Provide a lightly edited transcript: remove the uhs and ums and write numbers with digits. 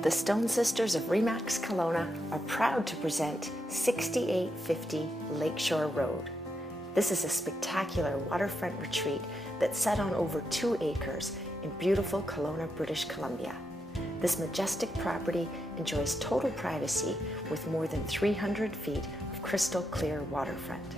The Stone Sisters of Remax Kelowna are proud to present 6850 Lakeshore Road. This is a spectacular waterfront retreat that's set on over 2 acres in beautiful Kelowna, British Columbia. This majestic property enjoys total privacy with more than 300 feet of crystal clear waterfront.